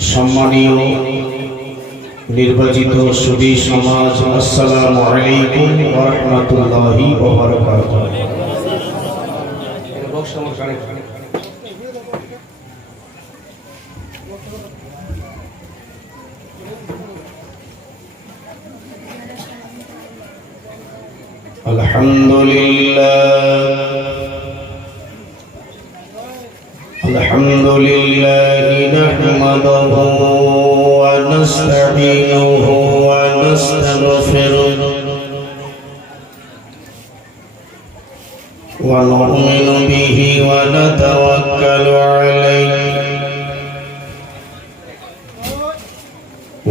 সম্মানীয় নির্বাচিত সুধী সমাজ, আসসালামু আলাইকুম ওয়া রাহমাতুল্লাহি ওয়া বারাকাতুহু। আলহামদুলিল্লাহ নাহমাদুহু ওয়া নাস্তাঈনুহু ওয়া নাস্তাগফিরুহু ওয়া নু'মিnu বিহি ওয়া নাতাওয়াক্কালু আলাইহি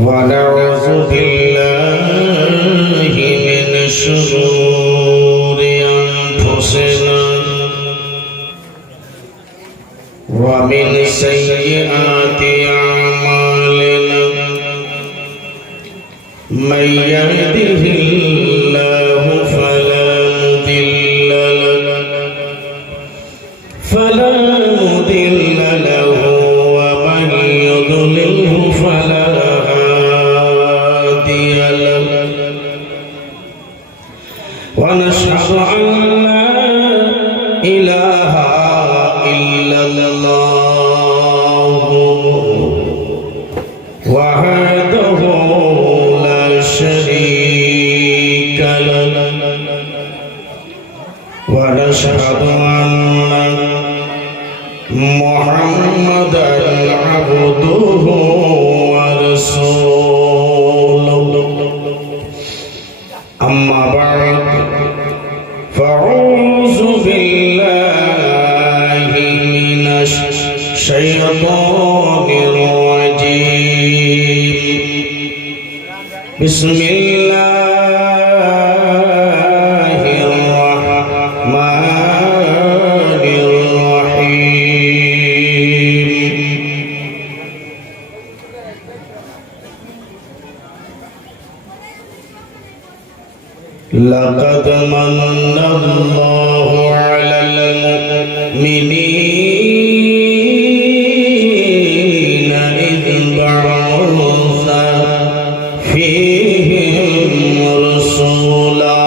ওয়া নাউযু বিল্লাহি মিন শুরুরি আনফুসিনা ওয়া মিন সাইয়্যাতি আ'মালিনা মান ইয়াহদিহিল্লাহু ফালা মুদিল্লা লাহু ওয়া মান ইউদ্লিলহু ফালা হাদিয়া লাহু ওয়া নাশহাদু আন লা ইলাহা ইল্লাল্লাহু ওয়াহদাহু লা শারীকা লাহু ওয়া নাশহাদু আন্না মুহাম্মাদান আবদুহু ওয়া রাসূলুহু। আম্মা বা'দ ফাউযু বিল্লাহি মিনাশ শাইতানির রাজীম। বিসমিল্লাহির রাহমানির রাহিম। লাকাদ মান্নাল্লাহু আলাল মুমিনিনা ইয বা'আসা ফীহিম রাসূলা।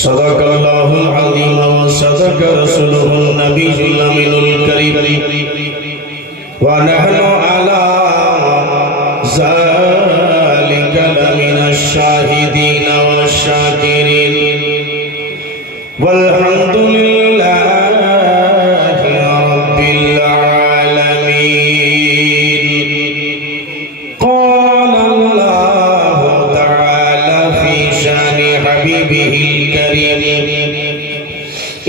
সাদাকাল্লাহুল আযীম ওয়া সাদাকা রাসূলুহুন নাবিয়্যুল আমিনুল কারীম ওয়া নাহনু আলা যালিকা লামিনাশ শাহিদিনা ওয়াশ শাকিরিন ওয়ালহামদুলিল্লাহি রাব্বিল আলামিন। قال الله تعالى في شأن حبيبه الكريم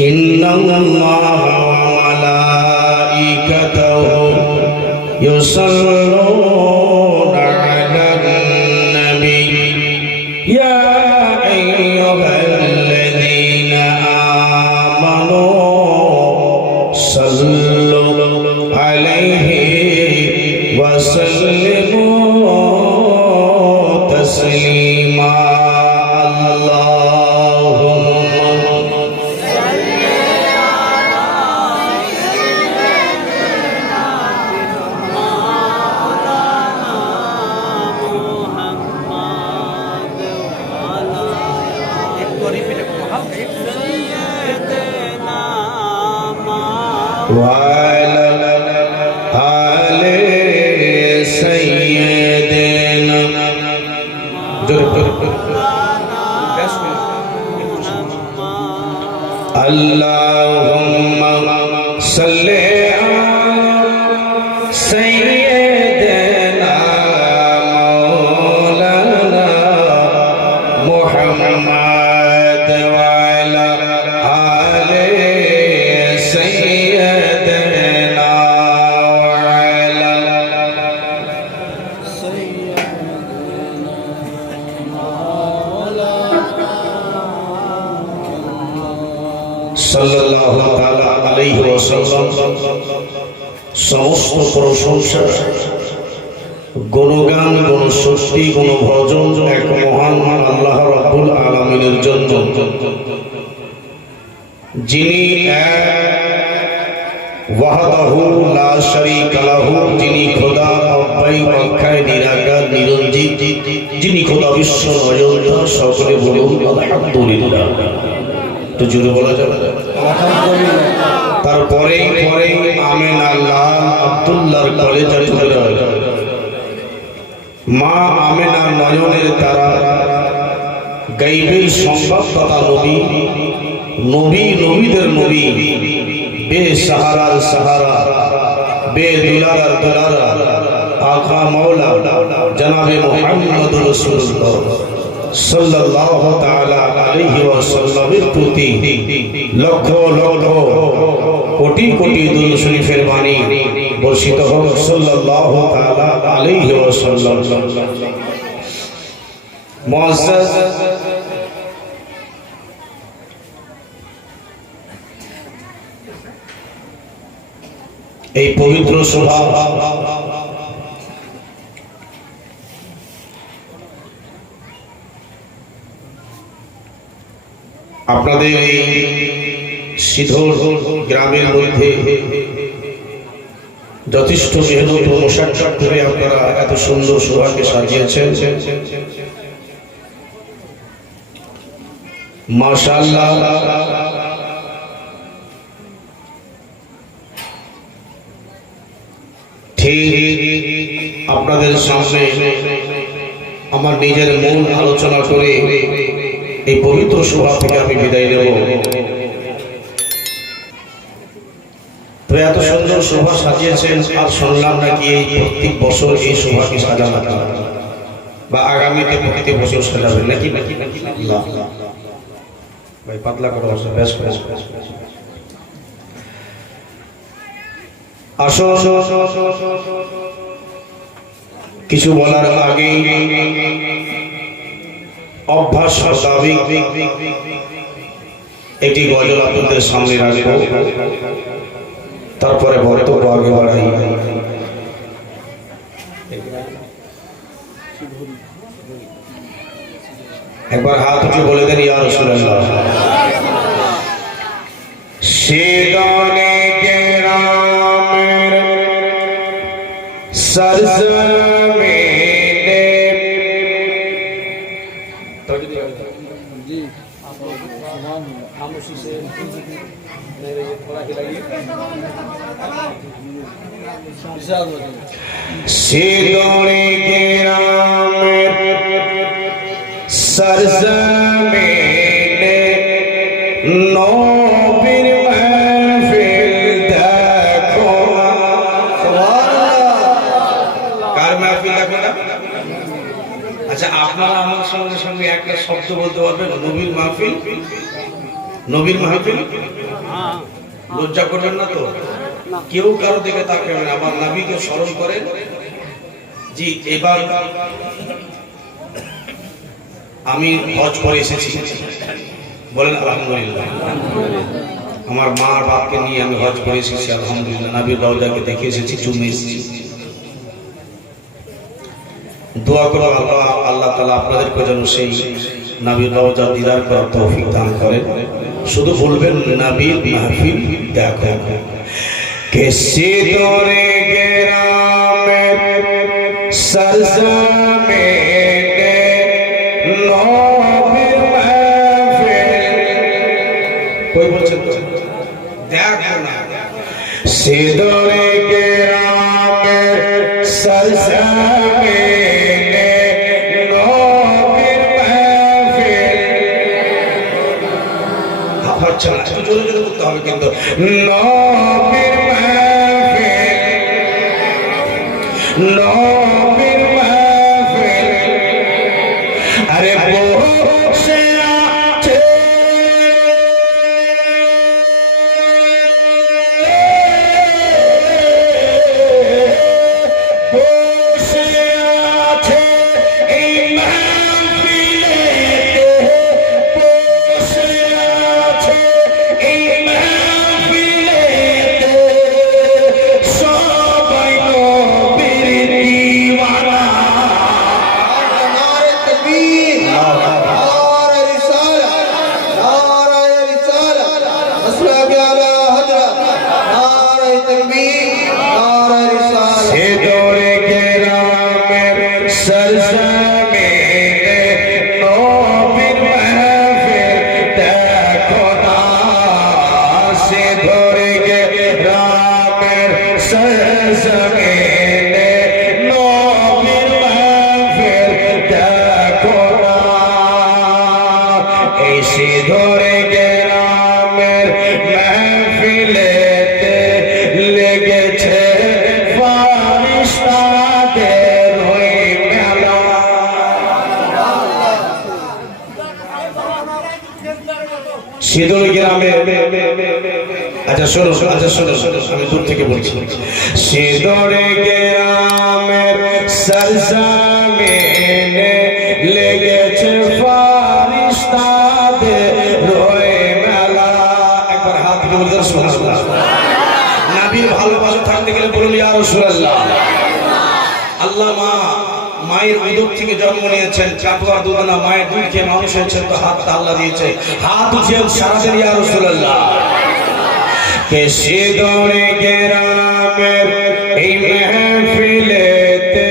إن الله وملائكته يصلون على النبي يا أيها الذين آمنوا صلوا عليه وسلموا تسليما اللهم وعلى آل سيدنا اللهم صل على سيدنا مولانا محمد وعلى آل سيدنا وعلى সাল্লাল্লাহু তাআলা আলাইহি ওয়াসাল্লাম। সমস্ত প্রশংসা, গুণগান, গুণশক্তি, গুণভজন এক মহান আল্লাহ রাব্বুল আলামিনের জন্য, যিনি এক ওয়াহদাহু লা শারীকা লাহু, যিনি খোদা অব্যয় অক্ষয় নিরাকার নিরঞ্জিত, যিনি খোদা বিশ্ব অজন্তা। সকলে বলুন আলহামদুলিল্লাহ। তো জোরে বলা যাবে আলহামদুলিল্লাহ। তারপরে পরে আমিন আল্লাহ আব্দুল্লাহর কলেজা টুকরা মা আমিনার নয়নের তারা, গাইবের সংবাদদাতা নবী, নবী নবীদের নবী, বে সাহারার সাহারা, বে দুলারার দুলারা, আকা মাওলা জনাবে মুহাম্মদুর রাসূলুল্লাহ সাল্লাল্লাহু তাআলা আলাইহি ওয়াসাল্লামের প্রতি লক্ষ লক্ষ কোটি কোটি দুরূদ শরীফের বাণী বর্ষিত হোক সাল্লাল্লাহু তাআলা আলাইহি ওয়াসাল্লাম। মুআজ্জাজ এই পবিত্র সভা আপনাদের এই সিধর গ্রামের মধ্যে যথেষ্ট মেহনত ও মশাক্কাত করে আপনারা এত সুন্দর সভাকে সাজিয়েছেন। মাশাআল্লাহ। ঠিক আপনাদের সামনে আমার নিজের মন আলোচনা করে এই পবিত্র সভা থেকে আমি বিদায় নেব। তো এত সুন্দর সভা সাজিয়েছেন, আর শুনলাম নাকি এই প্রত্যেক বছর এই সভাকে সাজানো বা আগামীতে প্রত্যেক বছর সাজাবেন নাকি? ভাই পাতলা করে বেশ আসো। কিছু বলার আগে অভ্যাস মোতাবেক একটি গজল আপনাদের সামনে রাখব, তারপরে বক্তব্য আগে বাড়াই। একবার হাত উঠে বলে দেন ইয়া রাসূলুল্লাহ। सिदोरे गिरामेर सरज़मीने नबीर महफिल देखो। কার মাহফিল দেখো না? আচ্ছা, আপনারা আমার সঙ্গে সঙ্গে একটা শব্দ বলতে পারবেন, নবীর মাহফিল। নবীর মাহফিল, লজ্জা করবেন না তো? কেউ কারো দিকে তাকাবেন, আমার নবীকে স্মরণ করেন। জি, এবার আমি হজ করে এসেছি, বলেন আলহামদুলিল্লাহ। আমার মা আর বাপকে নিয়ে আমি হজ করে এসেছি আলহামদুলিল্লাহ। নবীর রওজাকে দেখে এসেছি, চুমে এসেছি। দোয়া করো আল্লাহ তাআলা আপনাদেরকে যেন সেই নবীর রওজা দিদার করার তৌফিক দান করেন। শুধু বলবেন নবীর মাহফিল দেখো। के सिदोरे गिरामेर सरज़मीने नबीर महफिल। कोई बोलছেন তো? দেখো না। सिदोरे गिरामेर सरज़मीने नबीर महफिल। আচ্ছা, একটু জোরে জোরে বলতে হবে কিন্তু। নবীর নবীর মাহফিল। আরে বসে আছে বসে আছে এই মাহফিলে, বসে আছে এই মাহফিলে সবাই নবীর আচ্ছা শোনো আমি দূর থেকে বলছি। সিঁদুরে গ্রামের সরজমিনে লেগেছে ফারিস্তাদের রয়ে মেলা। একবার হাত দিয়ে বলে দাও সুবহানাল্লাহ। নবীর ভালোবাসা থাকতে গেলে বলুন ইয়া রাসূলুল্লাহ। আল্লাহ মায়ের উদর থেকে জন্ম নিয়েছেন, চাটুয়া দুধনা মায়ের দুধ খেয়ে মানুষ হয়েছেন, তো হাতটা আল্লাহ দিয়েছে, হাত উঠিয়ে সারা দেন ইয়া রাসূলুল্লাহ। কে সিঁদুরে গ্রামের এই মেহফিলেতে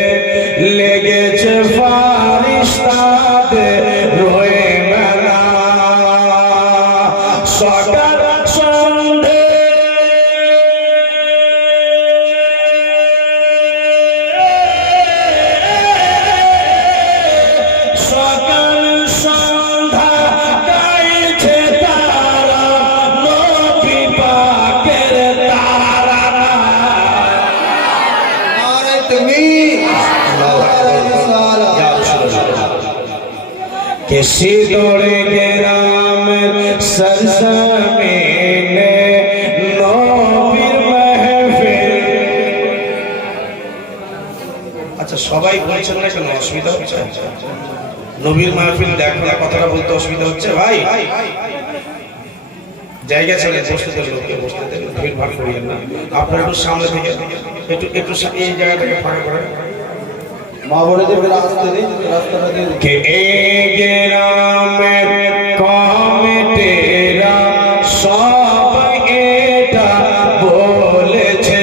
লেগেছে ফারিস্তাদের রয়ে মেলা। সকাল সন্ধে সিঁদুরে গ্রামের সরজমিনে নবীর মাহফিল। আচ্ছা সবাই বলছেন না কেন, অসুবিধা হচ্ছে? নবীর মাহফিল দেখো না, কথাটা বলতে অসুবিধা হচ্ছে ভাই? জায়গা ছেড়ে বসতে দেন, লোককে বসতে দেন, ভিড় ভাড় করিয়েন না। আপনারা একটু সামনে থেকে একটু এই জায়গাটাকে ফাঁকা করে के ग्रामेर कमिटीरा सब एटा बोलेছে।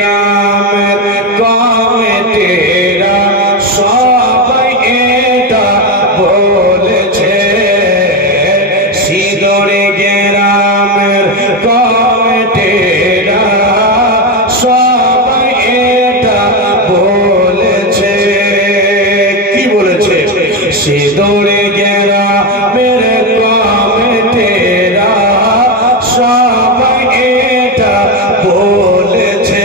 ग्रामेर कमिटीरा सब एटा बोलेছে। সিঁদুরে গ্রামের কমিটিরা সব এটা বলেছে। কি বলেছে? সিঁদুরে গ্রামের কমিটিরা সব এটা বলেছে।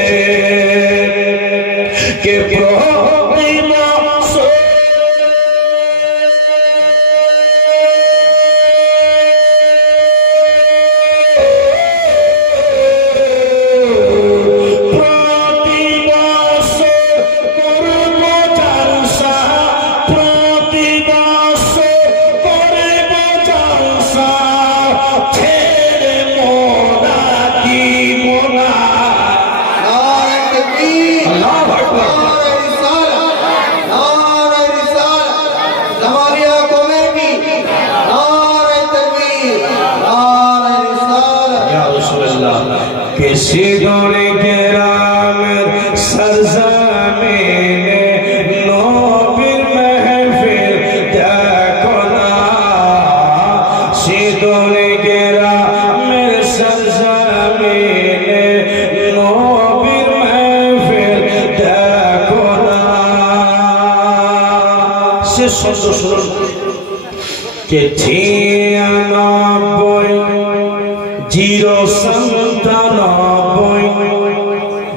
কে সিঁদুরে গ্রামের সরজমিনে নবীর মাহফিল দেখো না। সিঁদুরে গ্রামের সরজমিনে নবীর মাহফিল দেখো না। সে শব্দ শুনুন। কে 96 0 97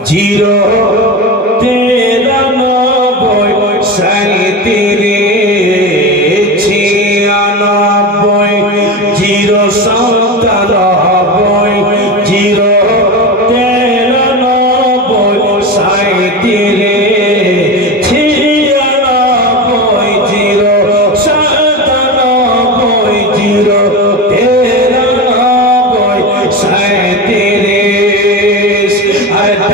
0 93 37 96 0 97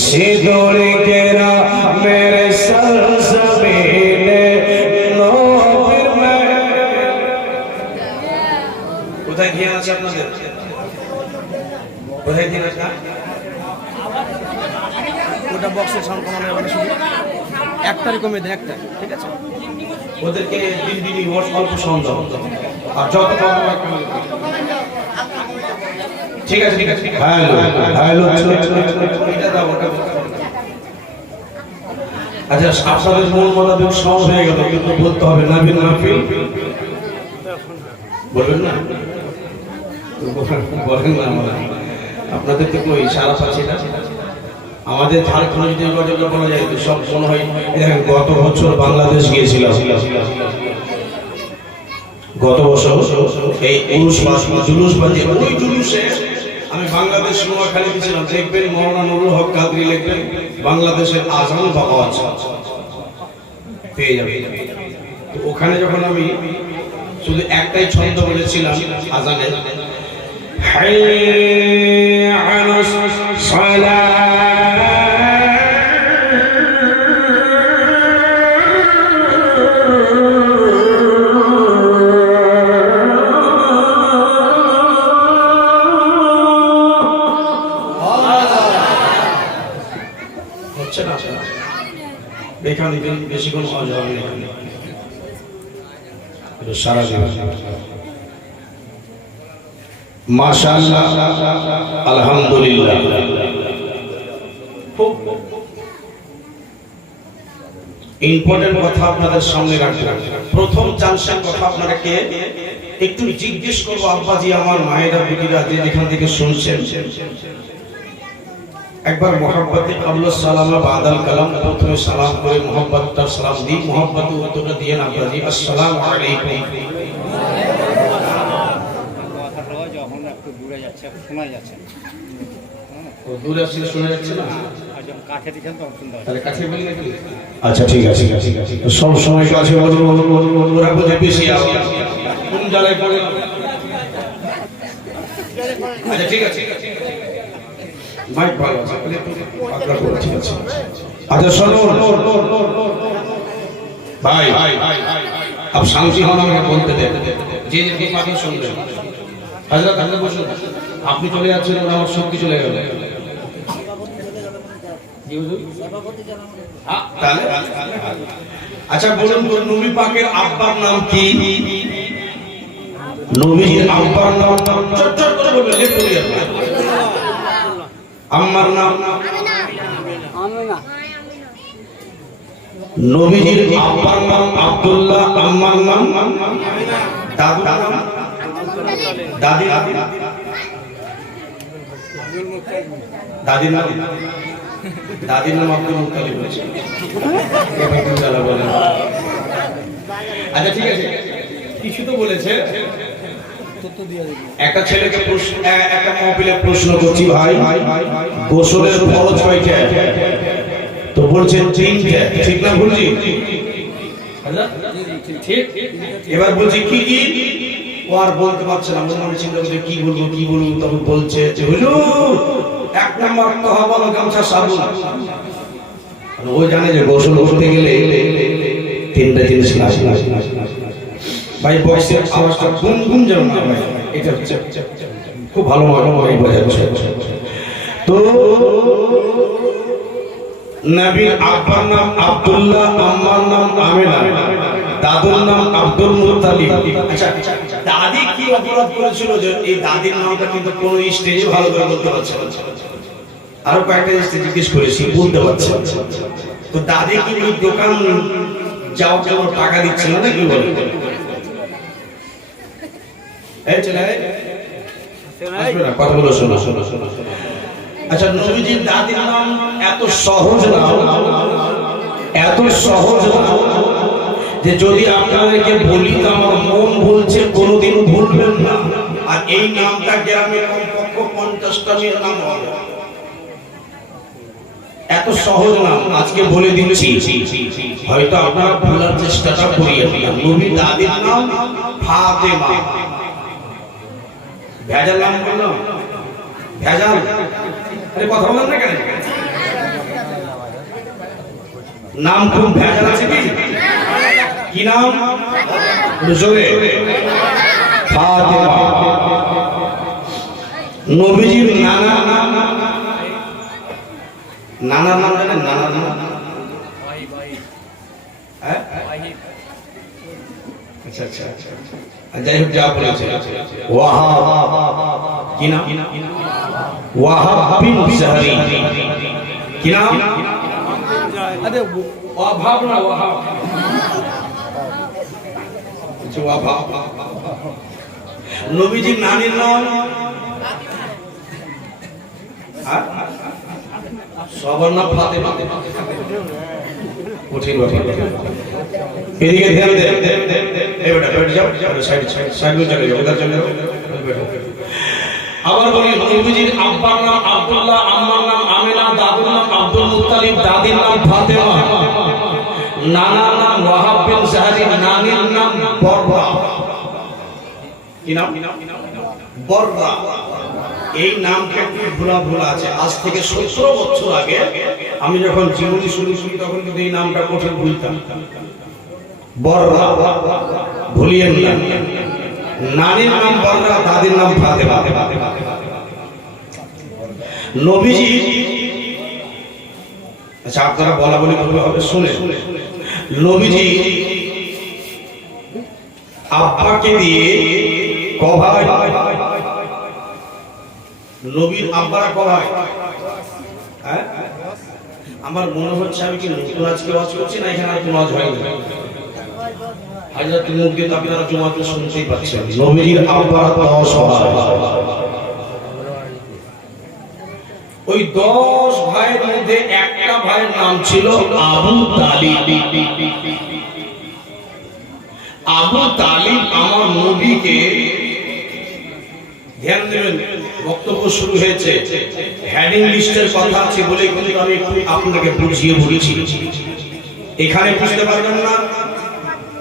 সিঁদুরে গ্রামের সরজমিনে নবীর কোথায় ধ্যান আছে আপনাদের? কোথায় ধ্যান আছে? ওটা বক্সের সাউন্ড কমানো হবে না, শুধু একটারই কমে দেয়, একটা, ঠিক আছে? ওদেরকে দিন অল্প সাউন্ড দাও, আর যত কম ঠিক আছে হ্যালো হ্যালো আচ্ছা আপনাদের মূল মোতাবেক সহজ হয়ে গেল, কিন্তু বলতে হবে নাবিল মাহফিল বলবেন না, বলেন না। আমরা আপনাদের তো কই সারা পাচ্ছি না। আমাদের ঝাড়খণ্ড যদি গজল বলা যায় তো সব মনে হয়। দেখেন গত বছর বাংলাদেশ গিয়েছিলাম, গত বছর এই জুলুস বাজে ওই জুলুসে আমি বাংলাদেশ নোয়াখালী গেছিলাম। দেখবেন মওলানা নুরুল হক কাদরি লিখবেন বাংলাদেশের আজান বা আওয়াজ পেয়ে যাবে। তো ওখানে যখন আমি শুধু একটাই ছন্দ বলেছিলাম আজানে, হাইয়া আলাস সালাহ এখানে বেশিক্ষণ আওয়াজ হবে না, সারা মাশাআল্লাহ আলহামদুলিল্লাহ। খুব ইম্পর্টেন্ট কথা আপনাদের সামনে রাখলাম। প্রথম চান্সের কথা আপনাদেরকে একটু জিজ্ঞেস করবো। আব্বাজি আমার মায়েরা বিটিরা যে যেখান থেকে শুনছেন, একবার মোহাব্বতে আল্লাহ সালামা বাদাল কালাম, প্রথমে সালাম করে মোহাব্বতটা সালাম দিই, মোহাব্বতে উত্তরটা দিয়ে আব্বাজি আসসালামু আলাইকুম। যখন একটু দূরে যাচ্ছে শোনা যাচ্ছে, দূরে আসলে শোনা যাচ্ছে না, যখন কাছে দিচ্ছেন তখন শুনতে হবে। তাহলে কাছে বলি নাকি? আচ্ছা ঠিক আছে, সব সময় কাছে ওরা বোঝে বেশি আওয়াজ কোন জায়গায় পড়ে। আচ্ছা ঠিক আছে, মাইক ভালো আছে, পাতলা করে ঠিক আছে। আচ্ছা শুনুন ভাই, আপ শান্তি হন, আমাকে বলতে দেন, যে যে পাখি শুনবেন। হযরত আপনি বসুন, আপনি চলে যাচ্ছেন, আমার শক্তি চলে গেল। আচ্ছা বলুন তো নবী পাকের আব্বার নাম কি? নবীর আব্বার নাম চট করে বলবেন, লেট করে যাবেন। আম্মার নাম আমিনা। নবীজির আব্বার নাম আব্দুল্লাহ, আম্মার নাম আমিনা। দাদুর নাম দাদির নাম দাদির নাম আব্দুল মুত্তালিব। আচ্ছা ঠিক আছে, কিছু তো বলেছে। একটা ছেলেকে একটা মহফিলে প্রশ্ন করছি, ভাই গোসলের ফরজ কয়টা? তো বলছেন তিনটা, ঠিক না বলছি? ঠিক। এবার বলছি কি কি, ও আর বলতে পারছে না, মনে মনে চিন্তা করছে কি বলবো কি বলবো। তবে বলছে যে হুজুর এক নম্বর তওবা গামছা সাবুন। ও জানে যে গোসল করতে গেলে তিনটা জিনিস লাগে। ভাই বক্সের আওয়াজটা গুনগুন যেন না হয়, এটা হচ্ছে খুব ভালো ভাবে বোঝাচ্ছে। তো নবীর আব্বার নাম আব্দুল্লাহ, আম্মার নাম আমিনা, দাদুর নাম আব্দুল মুত্তালিব। আচ্ছা দাদি কি অপরাধ করেছিল যে এই দাদির নামটা কিন্তু কোন স্টেজে ভালো করে বলতে পারছে না? আরো কয়েকটা স্টেজ জিজ্ঞেস করেছি, বলতে পারছে। তো দাদি কি ওই দোকান যাওয়ার জন্য টাকা দিচ্ছিল না কি বলে? কথা বলো, শোনো। আচ্ছা নবীজির দাদির নাম এত সহজ না, এত সহজ না যে যদি আপনাদেরকে বলি তো আমার মন বলছে কোনোদিন ভুলবেন না। আর এই নামটা গ্রামে কমপক্ষে 50টা মেয়ের নাম হবে। এত সহজ নাম আজকে বলে দিচ্ছি, হয়তো আপনারা ভুলার চেষ্টাটা করিয়ে দিলাম। নবীর দাদির নাম ফাতেমা। ভেজাল নাম বললাম, ভেজাল। আরে কথা বলেন না কেন? নাম খুব ভেজাল আছে কি? কি নাম? জোরে ফাতেমা। নবীজির নানার নাম জানেন? নানার নাম আচ্ছা আচ্ছা, যাই হোক যা বলেছে। ওয়াহাব। কি নাম? ওয়াহাব বিন জাহরি। কি নাম? আরে অভাব না ওয়াহাব। ওয়াহাব। নবীজির নানির নাম সবার নাম ফাতেমা। কঠিন কঠিন। এদিকে ধ্যান দে। এই বেটা বেট যাও, সাইড সাইড में चले जाओ, उधर चले जाओ। আবার বলি নবীজির আব্বার নাম আব্দুল্লাহ, আম্মার নাম আমিনা, দাদুর নাম আব্দুল মুত্তালিব, দাদির নাম ফাতেমা, নানার নাম ওয়াহাব বিন জাহরি, নানির নাম বররা। কি নাম? বররা। এই নামটা একটু ভুলা ভুলা আছে। আজ থেকে 17 বছর আগে আমি যখন জীবনী শুরু করি তখন কিন্তু এই নামটা কঠিন ভুলতাম। বররা ভুলিয়েন না। নানির নাম বররা, দাদির নাম ফাতেমা। নবীজি, আচ্ছা আপনারা বলা বলি করবে হবে, শুনে। নবীজি আব্বাকে দিয়ে কভায়, নবীর আব্বারা কভায়, হ্যাঁ আমার মনে হচ্ছে আমি কি নতুন আজকে ওয়াজ করছি না এখানে আর কোনো ওয়াজ হয়নি। হাজার মুখ দিয়ে আপনারা জুমাতে শুনতেই পাচ্ছেন। নবীর আব্বারা 10 ভাই। ওই 10 ভাইয়ের মধ্যে একটা ভাইয়ের নাম ছিল আবু তালিব। আবু তালিব আমার নবীকে, ধ্যান দেবেন বক্তব্য শুরু হয়েছে, হেডিং লিস্টের কথা আছে বলে কিন্তু আমি একটু আপনাকে বুঝিয়ে বলেছি। এখানে বুঝতে পারবেন না,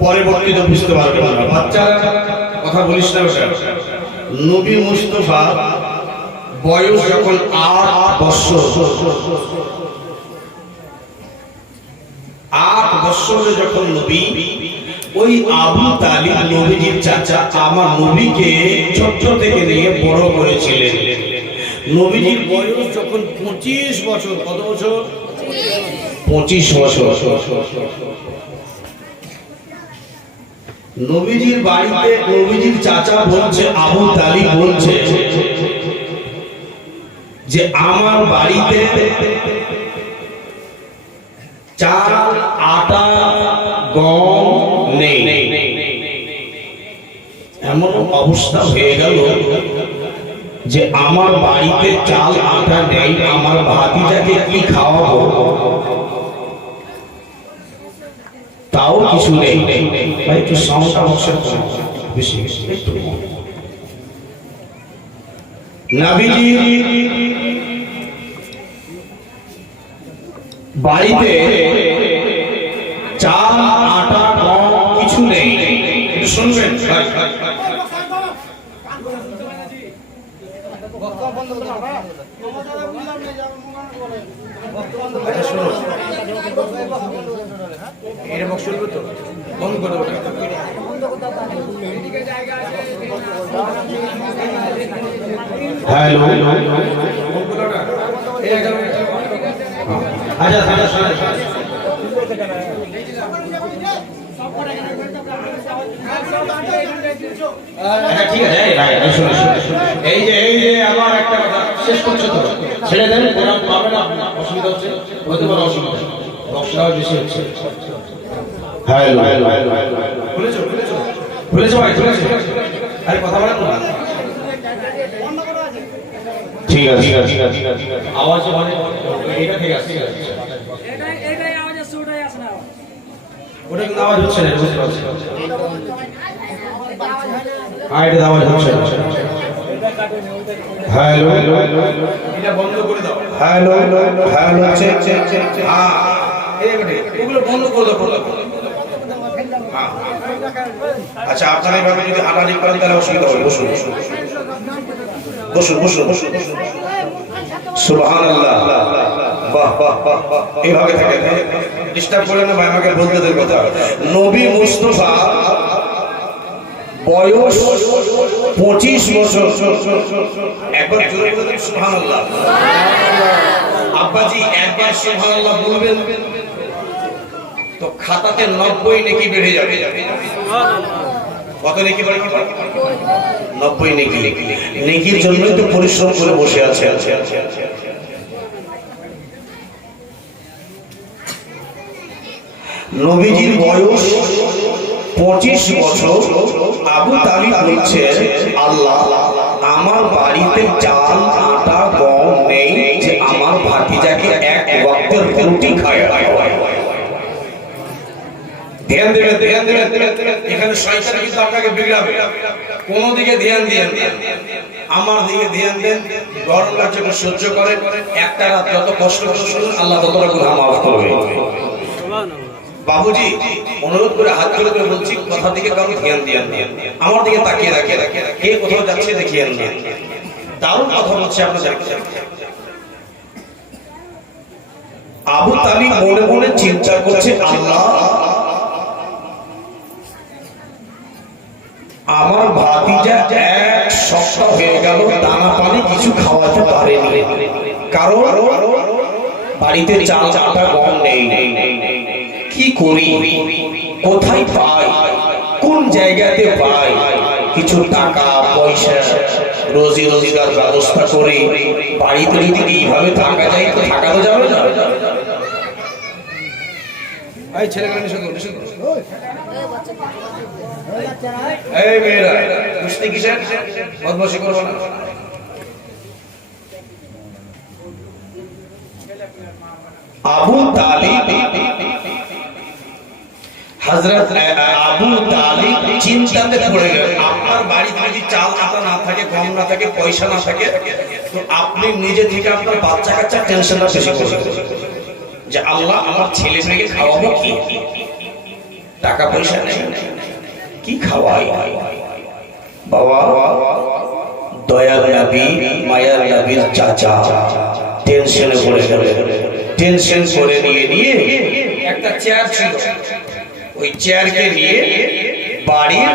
পরবর্তীতে বুঝতে পারবেন না। বাচ্চারা কথা বলিস না। নবী মুস্তাফা বয়স যখন 8 বছর, 8 বছরে যখন নবী, ওই আবু তালিব নবীজির চাচা আমার নবীকে ছোট থেকে নিয়ে বড় করেছিলেন। নবীজির বয়স যখন 25 বছর, কত বছর? 25 বছর। নবীজির বাড়িতে নবীজির চাচা বলছে, আবু তালিব বলছে যে আমার বাড়িতে চাল, আটা, গম নেই। এমন অবস্থা হয়ে গেল যে আমার বাড়িতে চাল আটা নেই, আমার ভাতিজাকে কি খাওয়াবো তাও কিছু নেই। ভাই একটু সাউন্ডটা বক্সের বেশি একটু। নবীজি বাড়িতে চাল, আটা, গম কিছু নেই। একটু শুনবেন। এটা বক্স শুনবে তো বন্ধ করে দেবো। হ্যালো, আচ্ছা ঠিক আছে। এই যে আমার একটা কথা শেষ করছো তো, ছেড়ে দেন, কোরআন পাবেন না, অসুবিধা হচ্ছে, হতে পারে অসুবিধা, বক্সটাও বেশি হচ্ছে। হ্যালো, খুলেছো ভাই, খুলেছো? আরে কথা বলেন না। ঠিক আছে, আওয়াজ মানে এটা ঠিক আছে, এটাই আওয়াজ আসছে, ওটাই আসে না। ওটা কিন্তু আওয়াজ হচ্ছে না, বুঝতে পারছি। হ্যাঁ, এটা আওয়াজ হচ্ছে না। হ্যালো, এটা বন্ধ করে দাও। Hello, check. হ্যাঁ, এগুলো বন্ধ করে দাও। আচ্ছা, আপনারা এভাবে যদি হাঁটাহাঁটি করেন তাহলে অসুবিধা হবে। বসুন। সুবহানাল্লাহ। বাহ, এইভাবে থাকে, ডিস্টার্ব করে না ভাই, আমাকে বলতে দেন কথা। নবী মুস্তাফা বয়স 25 বছর। একবার জোরে বলুন সুবহানাল্লাহ। আব্বাজি একবার সুবহানাল্লাহ বলবেন তো খাতাতে 90 নেকি বেড়ে যাবে। কত নেকি বাড়ি? 90 নেকি। নেকির জন্যই তো পরিশ্রম করে বসে আছে। নবীজির বয়স 25 বছর। আবু তালিব বলছে, আল্লাহ আমার বাড়িতে চাল আটা গম নেই যে আমার ভাতিজাকে এক ওয়াক্তের রুটি খায়। ধ্যান দেবেন, ধ্যান দেবেন। এখানে শয়তান কিন্তু আপনাকে বিগড়াবে। কোন দিকে ধ্যান দেন, আমার দিকে ধ্যান দেন। গরম লাগছে একটু সহ্য করেন। একটা রাত যত কষ্ট করে শুনুন, আল্লাহ ততটা গুনাহ মাফ করবে। বাবুজি অনুরোধ করে হাত জোড় করে বলছি, কথা দিকে কারণ ধ্যান দেন, আমার দিকে তাকিয়ে রাখে। কে কোথাও যাচ্ছে দেখিয়েন না। দারুণ কথা বলছে আপনাদের। আবু তালিব মনে মনে চিন্তা করছে, আল্লাহ আমার ভাতিজা এক সপ্তাহ হয়ে গেল দানা পানি কিছু খাওয়াতে পারেনি, কারণ বাড়িতে চাল আটা গম নেই। কি করি, কোথায় পাই, কোন জায়গাতে পাই কিছু টাকা পয়সা, রোজি রোজগার ব্যবস্থা করে বাড়িতে যদি এইভাবে থাকা যায় তো থাকা তো যাবে না। এই ছেলেগুলো নিষেধ করো, নিষেধ করো। এই মেয়েরা কুস্তি কিসের? বদমাশি করবো না। আবু তালিব, হযরত আবু তালিব চিন্তাতে পড়ে গেলেন। আপনার বাড়িতে যদি চাল আটা না থাকে, গম না থাকে, পয়সা না থাকে, তো আপনি নিজে থেকে আপনার বাচ্চা কাচ্চা টেনশনটা বেশি করবেন যে আল্লাহ আমার ছেলে মেয়েকে খাওয়াবো কি, টাকা পয়সা নেই, কি খাওয়াই। বাবা দয়ার নবী মায়ার নবীর চাচা টেনশনে পড়ে গেলেন। টেনশন করে নিয়ে একটা চেয়ার ছিল, ওই চেয়ারকে নিয়ে বাড়ির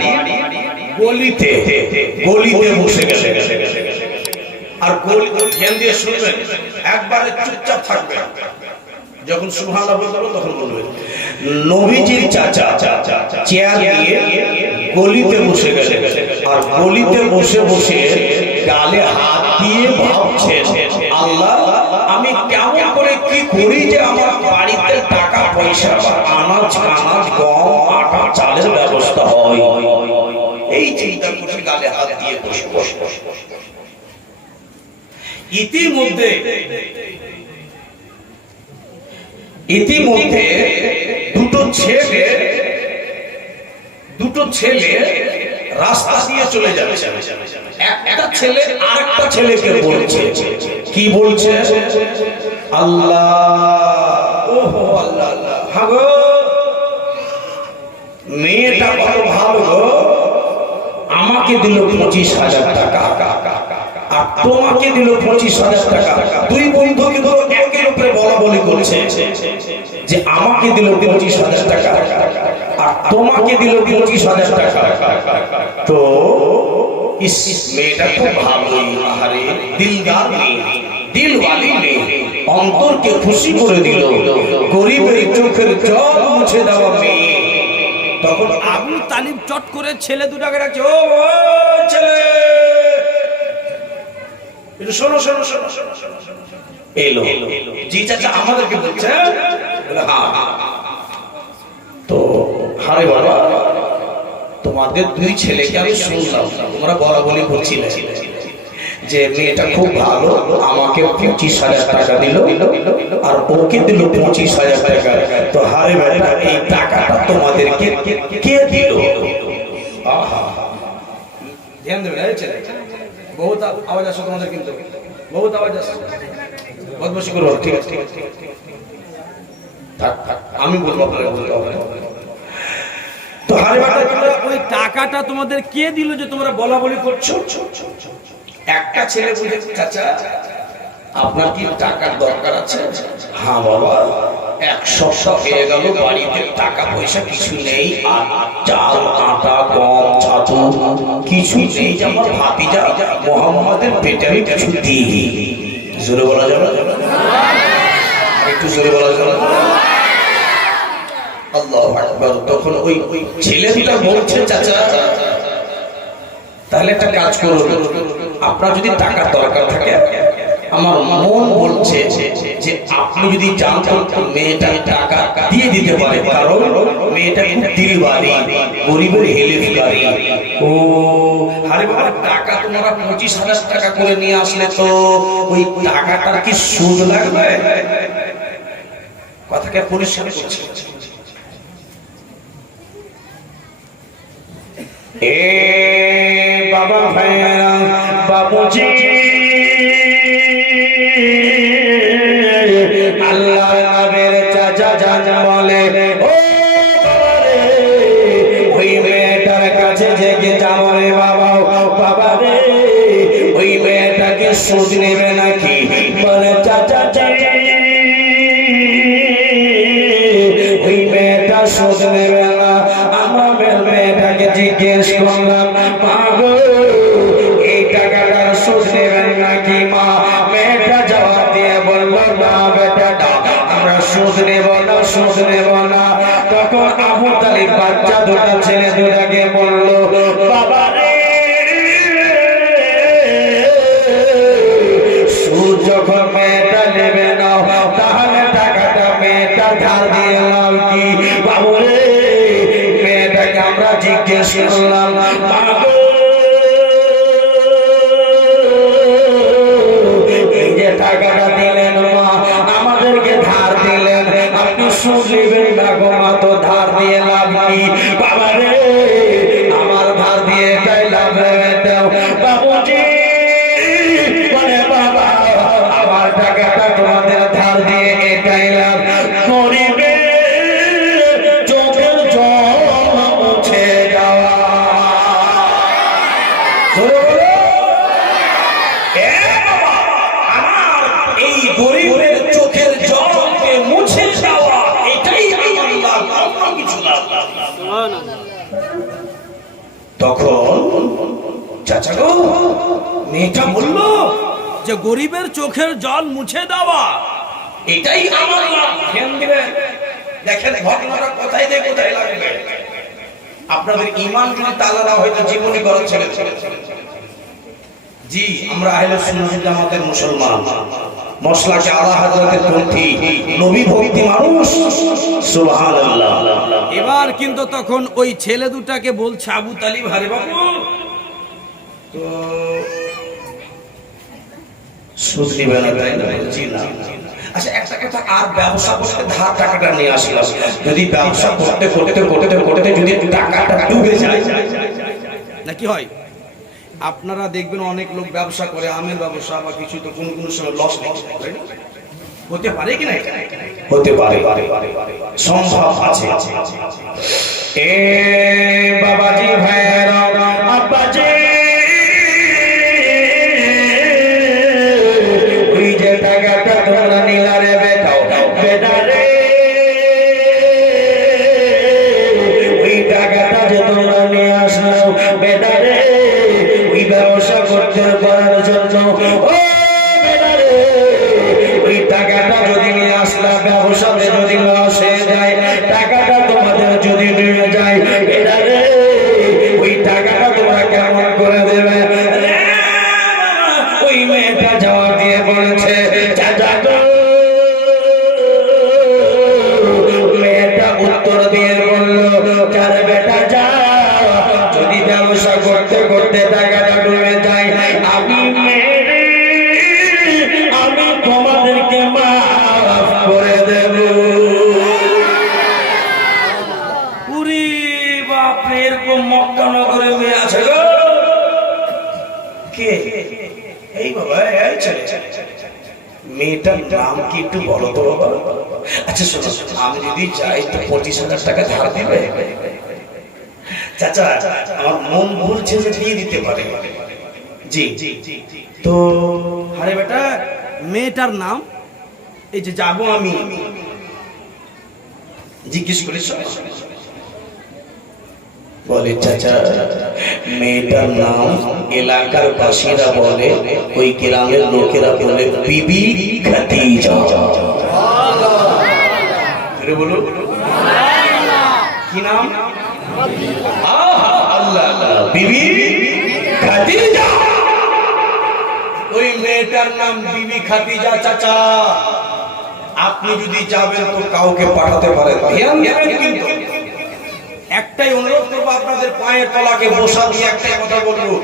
গলিতে বসে গেলেন। আর গলি ধ্যান দিয়ে শুনবেন, একবারে চুপচাপ থাকবেন। যখন সুবহানাল্লাহ বলবো তখন বলবেন। নবীজির চাচা চেয়ার নিয়ে গলিতে বসে গেলেন, আর গলিতে বসে বসে গালে হাত দিয়ে ভাবছেন, আল্লাহ আমি কেমন করে কি করি যে আমার বাড়িতে টাকা পয়সা বা আনাজ গম আটা চালের ব্যবস্থা হয়। এই চিন্তা করে গালে হাত দিয়ে বসে বসে ইতিমধ্যে দুটো ছেলে রাস্তা দিয়ে চলে যাচ্ছে। একটা ছেলে আরেকটা ছেলেকে বলছে, কি বলছে? আল্লাহ, ওহো আল্লাহ, হ্যাঁ গো মেয়েটা কত ভালো গো, আমাকে দিল 25,000 টাকা আর তোমাকে দিল 25,000 টাকা। দুই বন্ধু কিন্তু একের উপরে বলা বলি করছে যে আমাকে দিল 25,000 টাকা আর তোমাকে দিল 25,000 টাকা। তো ইস মেয়েটা খুব ভালোই, আহারে দিলদার মেয়ে, দিলওয়ালি মেয়ে, অন্তরকে খুশি করে দিল, গরিবের চোখের জল মুছে দেওয়া মেয়ে। তখন আবু তালিব চট করে ছেলে দুটাকে ডাকছে, ও ছেলে একটু শোনো শোনো শোনো। এলো, জি চাচা আমাদেরকে বলছে। হ্যাঁ, তো হারে বাবা তোমাদের দুই ছেলেকে আমি শুনলাম, তোমরা বলা বলি করছিলে যে মেয়েটা খুব ভালো, আমাকে 25,000 টাকা দিল আর ওকে দিল 25,000 টাকা। তো হারে বেটা এই টাকাটা তোমাদেরকে কে দিল? ধ্যান দেবে ছেলে, বহুত আওয়াজ আসছে তোমাদের, কিন্তু বহুত আওয়াজ আসছে, বদমাশি করো। ঠিক আছে আমি বলবো, আপনারা বলতে হবে। তো হারে বেটা ওই টাকাটা তোমাদের কে দিল যে তোমরা বলা বলি করছো? একটা ছেলে বলে, চাচা আপনার কি টাকার দরকার আছে? হ্যাঁ বাবা, এক সপ্তাহ হয়ে গেল বাড়িতে টাকা পয়সা কিছু নেই, আর চাল আটা গম ছাতু কিছু নেই, আমার ভাতিজা মোহাম্মদের পেটে আমি কিছু দিই। জোরে বলা যাবে, একটু জোরে বলা যাবে। আল্লাহু আকবার। তখন ওই ছেলেটা বলছে, চাচা তাহলে একটা কাজ করুন, আপনার যদি টাকার দরকার থাকে, আমার মন বলছে যে আপনি যদি জানতেন মেয়েটা টাকা দিয়ে দিতে পারে, কারণ মেয়েটা খুব দিলবাড়ি, গরিবের হেল্পকারী। ও আরে বাবা, টাকা তোমরা 25,000 টাকা করে নিয়ে আসলে তো ওই টাকাটার কি সুদ লাগবে? কথাকে পরিষ্কার করছে। এ বাবা ভাইরা, বাবুজি, আল্লাহ নবীর চাচা জান বলে, ও বাবা রে, ওই মেয়েটার কাছে জেগে যাও রে বাবা, বাবা রে, ওই মেয়েটাকে সুদ নেবে নাকি? বলে চাচা ওই মেয়েটা সুদ নেবে না। আমার মেয়েটাকে জিজ্ঞেস করলাম, মা গো, এই টাকাটার সুদ নেবেন নাকি মা? মেয়েটা জবাব দিয়ে বলল, না বেটা, আমরা সুদ নেব না, সুদ নেব না। তখন আবু তালিব বাচ্চা দুটা ছেলে দুটাকে বলল, বাবা রে, সুদ যখন মেয়েটা নেবে না, তাহলে টাকাটা মেয়েটা ধার দিয়ে লাভ কি? বাবু রে, মেয়েটাকে আমরা জিজ্ঞেস করলাম, বাবু এই যে টাকাটা দিলেন মা, আমাদেরকে ধার দিলেন, আপনি সুদ নেবেন না গো মা, তো ধার দিয়ে লাভ কি? বাবা রে, আমার ধার দিয়ে এটাই লাভ দাও। বাবুজি বলে, বাবা, আমার টাকাটা তোমাদের ধার দিয়ে এটাই লাভ, গরিবের চোখের জল মুছে যাওয়া। এই গরিবের চোখের জলকে মুছে যাওয়া, এটাই আমার লাভ, অন্য কিছু লাভ। তখন চাচা গো, মেয়েটা বলল যে গরিবের চোখের জল মুছে দেওয়া, এটাই আমার লাভ। ধ্যান দিবেন, দেখেন ঘটনাটা কোথায় দিয়ে কোথায় লাগবে। আপনাদের ঈমান যদি তালা না হয়তো জীবনী করা ছেলে জি, আমরা আহলে সুন্নাত ওয়াল জামাতের মুসলমান, মশলাকে আলা হযরতের পন্থী, নবী ভক্তি মানুষ। সুবহানাল্লাহ। এবার কিন্তু তখন ওই ছেলে দুটাকে বলছে আবু তালিব, আরে বাবু, তো সুদ নিবে না, তাই না? জি না। আচ্ছা, একটা কথা, আর ব্যবসা করতে ধার টাকাটা নিয়ে আসলাম, যদি ব্যবসা করতে করতে করতে করতে যদি টাকাটা ডুবে যায়, না কি হয়? আপনারা দেখবেন অনেক লোক ব্যবসা করে, আমের ব্যবসা বা কিছু, তো কোন কোন সময় লস হতে পারে কি না? হতে পারে, সম্ভব আছে। এ বাবাজি ভাইরা, আব্বাজি, ওই যে টাকাটা তোমরা নিলা রে বেটা, বেটা রে, ওই টাকাটা যে তোমরা নিয়ে আসলো বেটা রে, ওই ব্যবসা করতে পারার জন্য, ও বেটা রে, ওই টাকাটা যদি নিয়ে আসলা, ব্যবসাতে যদি লস হয়ে যায়, টাকাটা তোমাদের যদি ডুবে যায়, বেটা রে, ওই টাকাটা তোমরা কেমন করে দেবে? ওই মেয়েটা জবাব দিয়ে বলেছে, চাচা গো, মেয়েটা উত্তর দিয়ে বলল, যারে বেটা যা, যদি ব্যবসা করতে করতে টাকাটা ডুবে যায়, আমি মেরে, আমি তোমাদেরকে মাফ করে দেব। উরি বাপরে, এরকম মক্কা নগরে মেয়ে আছে গো। কে? এই বাবা, এই ছেলে। মেয়েটার নাম কি একটু বলো তো বাবা? আচ্ছা শোনো, আমি যদি চাই তো 25,000 টাকা ধার দিবে? চাচা, আমার মন বলছে যে দিয়ে দিতে পারে। জি, তো আরে বেটা, মেয়েটার নাম, এই যে যাবো আমি, জিজ্ঞেস করি। বলে চাচা, মেয়েটার নাম এলাকার বাসীরা বলে, ওই গ্রামের লোকেরা বলে বিবি খাদিজা। বলো কি নাম? আল্লাহ, বিবি খাদিজা। ওই মেয়েটার নাম বিবি খাদিজা। চাচা আপনি যদি যাবেন তো কাউকে পাঠাতে পারেন, ধ্যান দেবেন। কিন্তু একটাই অনুরোধ করবো, আপনাদের পায়ের তলাকে বসা দিয়ে একটাই কথা বলবো,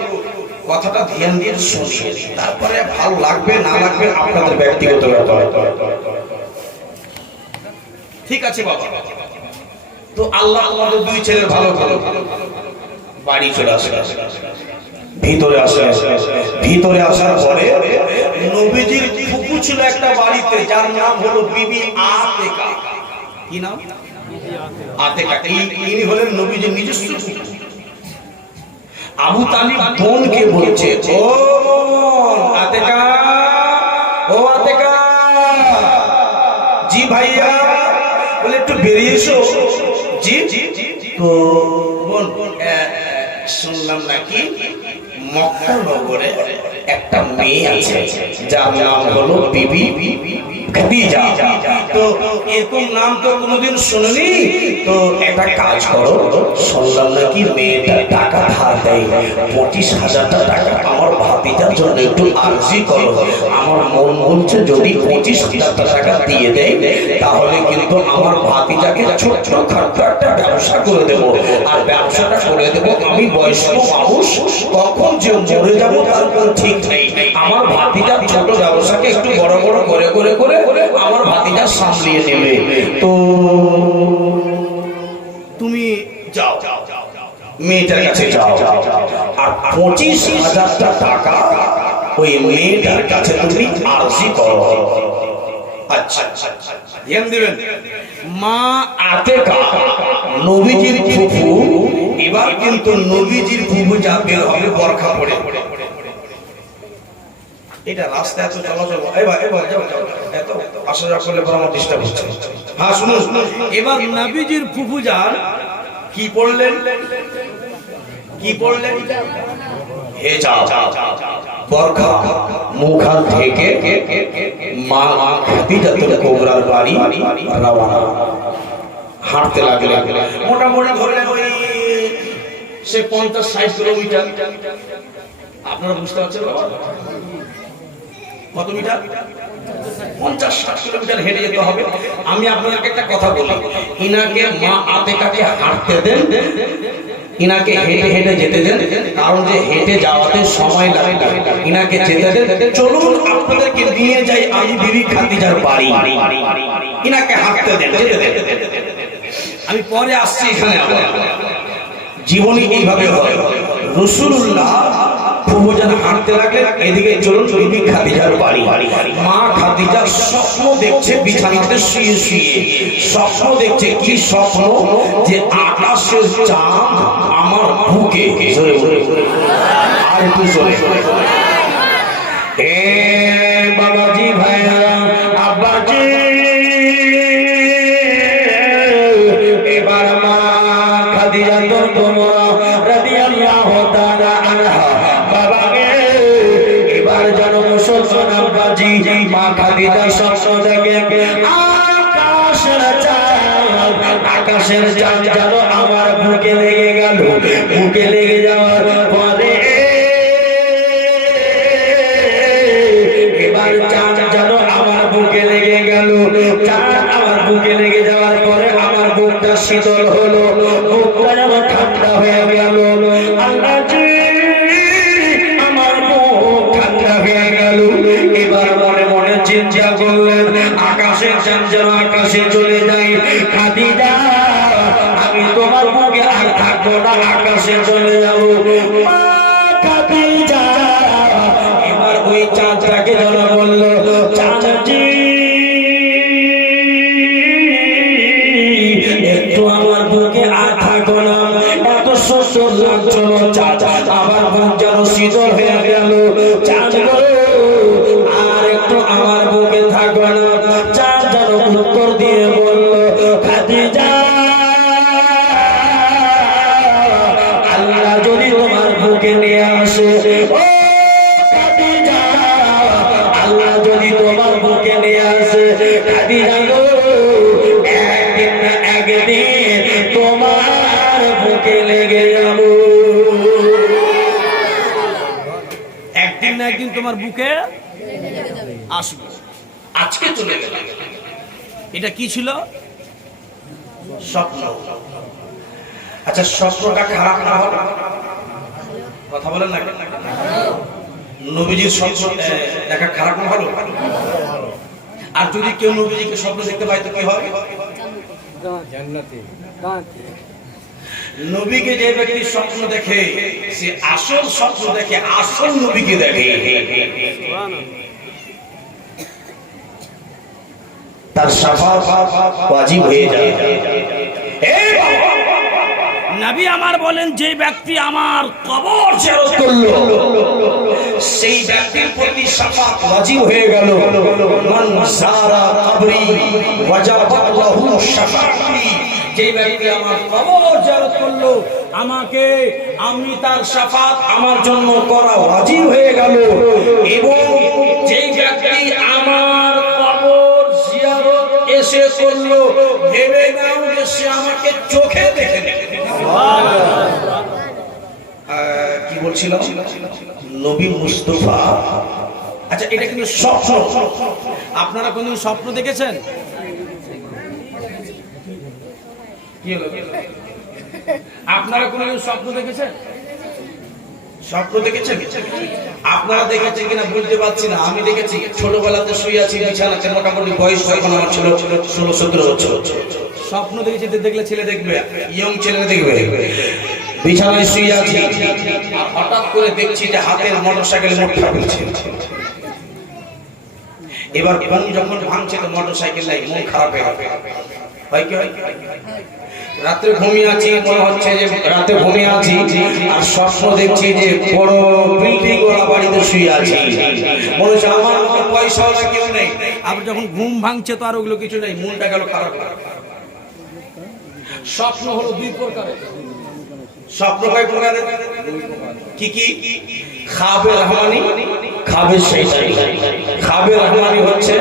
কথাটা ধ্যান দিয়ে শুনিয়ে, তারপরে ভালো লাগবে না লাগবে আপনাদের ব্যক্তিগত ব্যাপার। ঠিক আছে বাবা? তো আল্লাহ তোমাদের দুই ছেলের ভালো ভালো বাড়ি চলে আসে, ভিতরে আসে। ভিতরে আসার পরে নবীজির ফুফু ছিল একটা বাড়িতে, যার নাম হলো বিবি আতেকা। কি নাম? আতেকা। ইনি হলেন নবীজির নিজস্ব ফুফু। আবু তালিব বোনকে বলছে, ও আতেকা, ও আতেকা। জি ভাইয়া। বলে একটু বেরিয়ে এসো। জি। তো বোন, শুনলাম নাকি মক্কা নগরে একটা মেয়ে আছে যার নাম হলো বিবি খাদিজা। তো এরকম নাম তো কোনোদিন শুনিনি। তো একটা কাজ করো, শুনলাম নাকি মেয়েটা টাকা ধার দেয় 25,000 টাকা। আমার ভাতিজার জন্য একটু আর্জি করো। আমার মন বলছে যদি 25,000 টাকা দিয়ে দেয় তাহলে কিন্তু আমার ভাতিজাকে ছোট্ট খাটো একটা ব্যবসা করে দেবো। আর ব্যবসাটা করে দেবো আমি বয়স্ক মানুষ, কখন যে মরে যাবো তার কোনো ঠিক নেই। আমার ভাতিজার ছোট ব্যবসাকে একটু বড় বড় করে করে করে আমার ভাতিজা সামলিয়ে নেবে। তো তুমি যাও, মেয়েটার কাছে যাও, আর 25,000 টাকা ওই মেয়েটার কাছে তুমি আর্জি করো। আচ্ছা, ধ্যান দিবেন। মা আতেকা নবীজির ফুফু। এবার কিন্তু নবীজির ফুফু যা বের হবে বরখা পড়ে। এটা রাস্তা এত চলাচল, এবার যাও, এত আসা যাওয়া করলে পর আমার ডিস্টার্ব হচ্ছে। হ্যাঁ শুনুন, এবার নবীজির ফুফু যান কি পড়লেন? কি পড়লেন? হে যাও, বরখা মুখান থেকে মা খাদিজাতুল কুবরার বাড়ি রওনা। হাঁটতে লাগলেন, মোটামুটি ধরলেন ওই সে 50-60 কিলোমিটার। আপনারা বুঝতে পারছেন কত মিটার? 50-60 কিলোমিটার হেঁটে যেতে হবে। আমি আপনাদেরকে একটা কথা বলি, ইনাকে মা আতেকাকে হাঁটতে দেন, ইনাকে হেঁটে হেঁটে যেতে দেন, কারণ যে হেঁটে যাওয়াতে সময় লাগে, ইনাকে যেতে দেন। চলুন আপনাদেরকে নিয়ে যাই আমি বিবি খাদিজার বাড়ি। ইনাকে হাঁটতে দেন, যেতে দেন, আমি পরে আসছি এখানে। আবার জীবনী এইভাবে হয়। রাসূলুল্লাহ ফুফুজান হাঁটতে লাগলেন, এদিকে চলুন বিবি খাদিজার বাড়ি। মা খাদিজা স্বপ্ন দেখছে বিছানাতে শুয়ে শুয়ে। স্বপ্ন দেখছে কি স্বপ্ন? যে আকাশের চাঁদ আমার বুকে। আর একটু জোরে। এ বাবাজি, ভাইরা, আব্বাজি, এবার মা খাদিজা রাদিয়াল্লাহু তাআলা আনহা বাবাকে এবার যেন মুসলমান আব্বাজি মা খাদিজা স্বপ্ন দেখে আকাশের চাঁদ যেন আমার বুকে লেগে গেল। বুকে লেগে যাওয়ার পরে এবার চাঁদ যেন আমার বুকে লেগে গেল। চাঁদ আমার বুকে লেগে যাওয়ার পরে আমার বুকটা শীতল হলো, বুকটা যেন ঠান্ডা হয়ে গেল। আল্লাহ জি, আমার বুক ঠান্ডা হয়ে গেল। এবার মনে মনে চিন্তা করলেন আকাশের চাঁদ যেন আকাশে চলে যায়। খাদিজা, আমি তোমার বুকে আর থাকবো না, আকাশে চলে যাবো। খাদিজা এবার ওই চাঁদটাকে যেন বলল, চাঁদজি একটু আমার বুকে আর থাকো না, এত সুন্দর লাগছিল। চাঁদ আমার বুক যেন শীতল হয়ে গেল। চাঁদ আর একটু আমার বুকে থাকো না। চাঁদ যেন উত্তর দিয়ে বলল, খাদিজা আল্লাহ যদি তোমার বুকে নিয়ে আসে, ও খাদিজা আসবো, আজকে চলে গেল। এটা কি ছিল? স্বপ্ন। আচ্ছা, স্বপ্নটা খারাপ না হলো? কথা বলেন না কেন? নবীজির স্বপ্ন দেখা খারাপ না হলো? আর যদি কেউ নবীজিকে স্বপ্ন দেখতে পায় তো কি হবে? নবীকে যে ব্যক্তি স্বপ্ন দেখে সে আসল স্বপ্ন দেখে, আসল নবীকে দেখে, তার শাফাআত ওয়াজিব হয়ে যায়। নবী আমার বলেন, যে ব্যক্তি আমার কবর জিয়ারত করলো সেই ব্যক্তির প্রতি শাফাআত ওয়াজিব হয়ে গেল। মান যারা কবরি ওয়াজাবাত লাহু শাফাআতি, যে ব্যক্তি আমার কবর জিয়ারত করলো আমাকে, আমি তার শাফাআত আমার জন্য করা ওয়াজিব হয়ে গেল। এবং যে ব্যক্তি আমার কবর জিয়ারত এসে করলো, ভেবে নাও যে সে আমাকে চোখে দেখে নেবে। কি বলছিলাম? নবী মুস্তাফা। আচ্ছা, এটা কিন্তু স্বপ্ন। আপনারা কোনদিন স্বপ্ন দেখেছেন? আপনারা কোনদিন স্বপ্ন দেখেছেন? স্বপ্ন দেখেছেন? আপনারা দেখেছেন কিনা বলতে পারছি না। আমি দেখেছি, ছোটবেলাতে শুয়ে আছি বিছানাতে, মোটামুটি বয়স তখন আমার ছিল 16-17 বছর। স্বপ্ন দেখেছি, দেখলে ছেলে দেখবে, ইয়ং ছেলে দেখবে, বিছানায় শুয়ে আছি, হঠাৎ করে দেখছি যে হাতের মোটরসাইকেল মোটকা ফেলছে। এবার ঘুম যখন ভাঙছে তো মোটরসাইকেল নাই, মন খারাপ হয়ে গেল। হয় কি হয়? রাতে ঘুমিয়ে আছি, মনে হচ্ছে যে রাতে ঘুমিয়ে আছি, আর স্বপ্ন দেখছি যে বড় বিল্ডিং ওয়ালা বাড়িতে শুয়ে আছি, মনে হচ্ছে আমার মতো পয়সাওয়ালা কেউ নেই। আবার যখন ঘুম ভাঙছে তো আর ওগুলো কিছু নেই, মনটা গেল খারাপ। স্বপ্ন হলো দুই প্রকারের। স্বপ্ন কয় প্রকারের? কি কি? খাবে রহমানি, খাবে শয়তানি। খাবে রহমানি হচ্ছে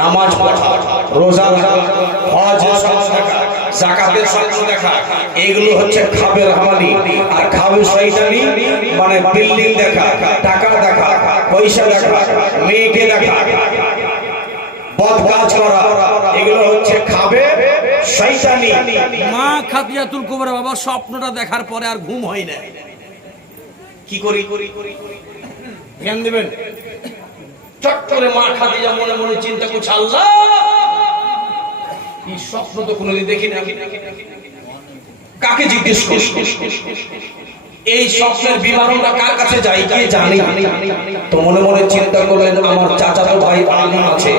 নামাজ পড়া, রোজা রাখা, হজের স্বপ্ন দেখা, যাকাতের স্বপ্ন দেখা, এগুলো হচ্ছে খাবে রহমানি। আর খাবে শয়তানি মানে বিল্ডিং দেখা, টাকা দেখা, পয়সা দেখা, মেয়েকে দেখা, বদ কাজ করা, এগুলো হচ্ছে খাবে শয়তানি। মা খাদিজাতুল কুবরা বাবা স্বপ্নটা দেখার পরে আর ঘুম হয় না। কি করি? ধ্যান দিবেন। চট করে মা খাদিজা মনে মনে চিন্তা করছে, আল্লাহ এই স্বপ্ন তো কোনোদিন দেখি না, কাকে জিজ্ঞেস করি? এই স্বপ্নের বিবরণটা কার কাছে যাই কে জানি? তো মনে মনে চিন্তা করলেন, আমার চাচাতো ভাই আলিম আছে,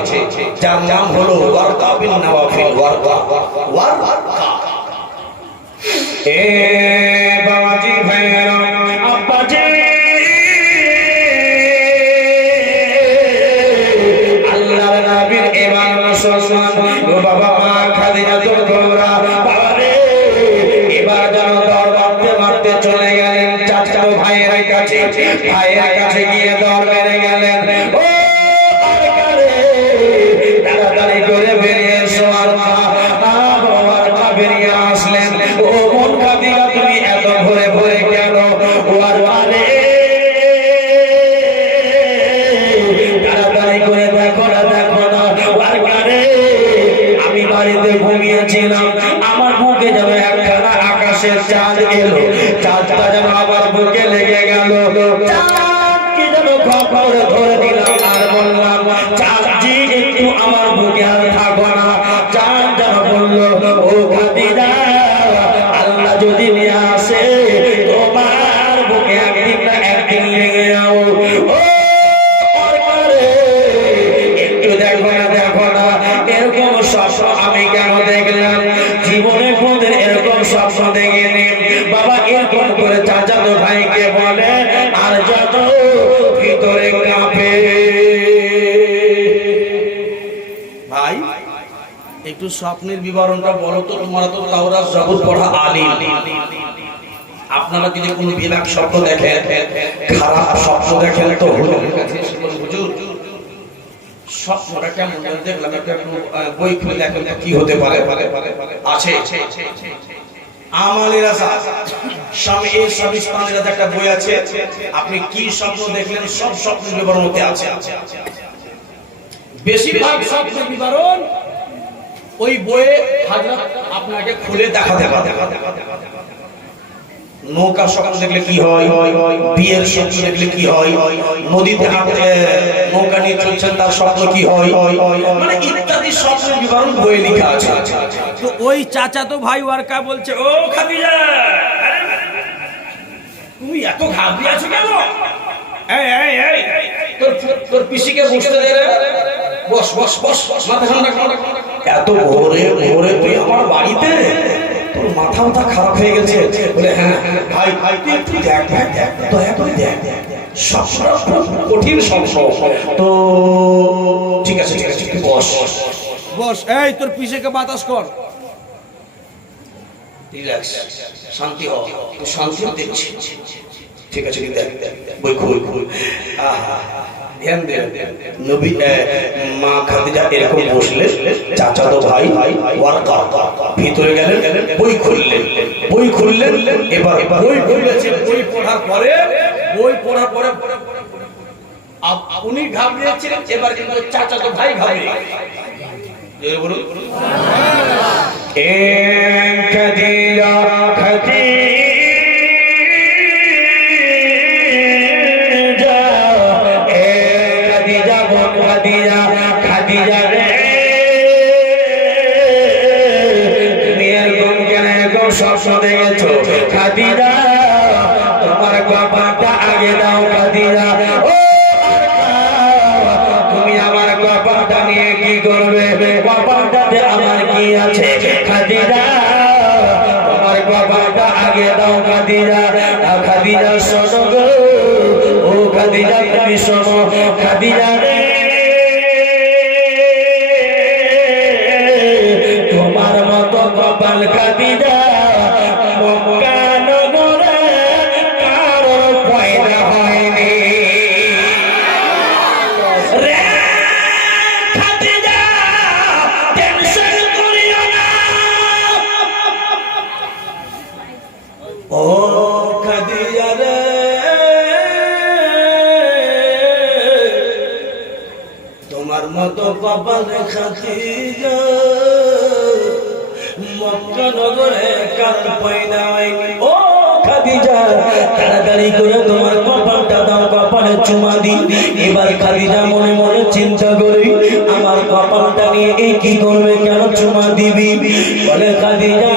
যার নাম হলো ওয়ারকা বিন নওয়াফিল। ওয়ারকা। এ বাবাজি ভাইরা, আব্বাজি, আল্লাহর নবীর ইমান মুসলমান ও বাবা মা খাদিজাতুল কুবরা, বাবা রে, এবার যেন দর মারতে চলে গেলেন চাচাতো ভাইয়ের কাছে। ভাইয়ের কাছে গিয়ে দর মেরে গেলেন, ও তাড়াতাড়ি করে বেরিয়ে এসো। আর মা বেরিয়ে আসলেন। ও মন খাদিজা, তুমি এত ভরে ভরে কেন? ওর মানে তাড়াতাড়ি করে দেখো না, দেখো না। ওর কারে আমি বাড়িতে ঘুমিয়েছিলাম, আমার বুকে যেন একখানা আকাশের চাঁদ এলো, চাঁদটা যেন আবার বুকে লেগে গেল। চাঁদকে যেন খবর ধরে দিলাম আর বললাম, চাঁদ জি একটু আমার বুকে আর থাকো না। চাঁদ যেন বললো, ও খাদিজা, আল্লাহ যদি নিয়ে আসে তোমার বুকে একদিন না একদিন লেগে যাও। ও একটু দেখো না, দেখো না, এরকম স্বপ্ন আমি কেন দেখলাম? জীবনে কোনদিন এরকম স্বপ্ন দেখিনি। বাবা এরকম করে চাচাতো ভাইকে বলে, আর যত ভিতরে কাঁপে। ভাই একটু স্বপ্নের বিবরণটা বলো তো, তোমরা তো তাওরাত জাবুর পড়া আলিম। আপনারা যদি কোনো বিরাট স্বপ্ন দেখেন, খারাপ স্বপ্ন দেখেন তো হুজুরের কাছে এসে বলুন, হুজুর স্বপ্নটা কেমন দেখলাম, একটা বই খুলে দেখেন কি হতে পারে। আছে আমালের আসাস স্বামী এই স্বামীস্থানের একটা বই আছে, আপনি কি স্বপ্ন দেখলেন সব স্বপ্নের বিবরণ হতে আছে। বেশিরভাগ স্বপ্ন বিবরণ ওই বইয়ে হযরত আপনাকে খুলে দেখা নৌকা স্বপ্ন দেখলে কি হয়, বিয়ের স্বপ্ন দেখলে কি হয়, নদীতে হাঁটতে নৌকা নিয়ে চলছেন তার স্বপ্ন কি হয়, মানে ইত্যাদি স্বপ্ন বিবরণ বইয়ে লেখা আছে। তো ওই চাচা তো ভাই ওয়ার্কা বলছে, ও খাদিজা তুমি এত ঘাবড়ে আছো কেন? তোর পিসিকে বসতে দে রে। বস বস বস মাথা ঠান্ডা কর। এত ভোরে ভোরে তুই আমার বাড়িতে? তোর মাথা খারাপ হয়ে গেছে? বলে হ্যাঁ ভাই ভাই তুই একটু দেখ দেখ দেখ দয়া করে দেখ, সবটা কঠিন সমস্যা। তো ঠিক আছে ঠিক আছে তুই বস বস। এই তোর পিসেকে বাতাস কর। রিল্যাক্স, শান্তি হ, তুই শান্তি দিচ্ছি। ঠিক আছে দেখ বই খুল। ধ্যান দে। নবী মা খাদিজা এরকম বসলে চাচাতো ভাই ওয়ারকা ভিতরে গেলেন, বই খুললেন। এবার বই খুলেছে, বই পড়ার পরে উনি ঘাবড়িয়েছিলেন, এবার কিন্তু চাচাতো ভাই ঘাবড়ে বলুন খাদিজা খাদিজা রে তুমি এরকম কেন এরকম স্বপ্ন দেখেছো? খাদিজা তোমার কপালটা আগে দাও। খাদিজা ও তুমি আমার কপালটা নিয়ে কি করবে? কপালটাতে আমার কি আছে? খাদিজা তোমার কপালটা আগে দাও। খাদিজা খাদিজা শোনো গো, ও খাদিজা তুমি শোনো। খাদিজা রে তোমার মতো কপাল খাদিজা মক্কা নগরে কারো পয়দা হয়নি রে। খাদিজা টেনশন করিও না। ও খাদিজা রে তোমার মতো কপাল খাদিজা মক্কা নগরে কারো পয়দা হয়নি। ও খাদিজা তাড়াতাড়ি করে তোমার কপালটা দাও, কপালে চুমা দিই। এবার খাদিজা মনে মনে চিন্তা করি আমার কপালটা নিয়ে এই কি করবে, কেন চুমা দিবি? বলে খাদিজা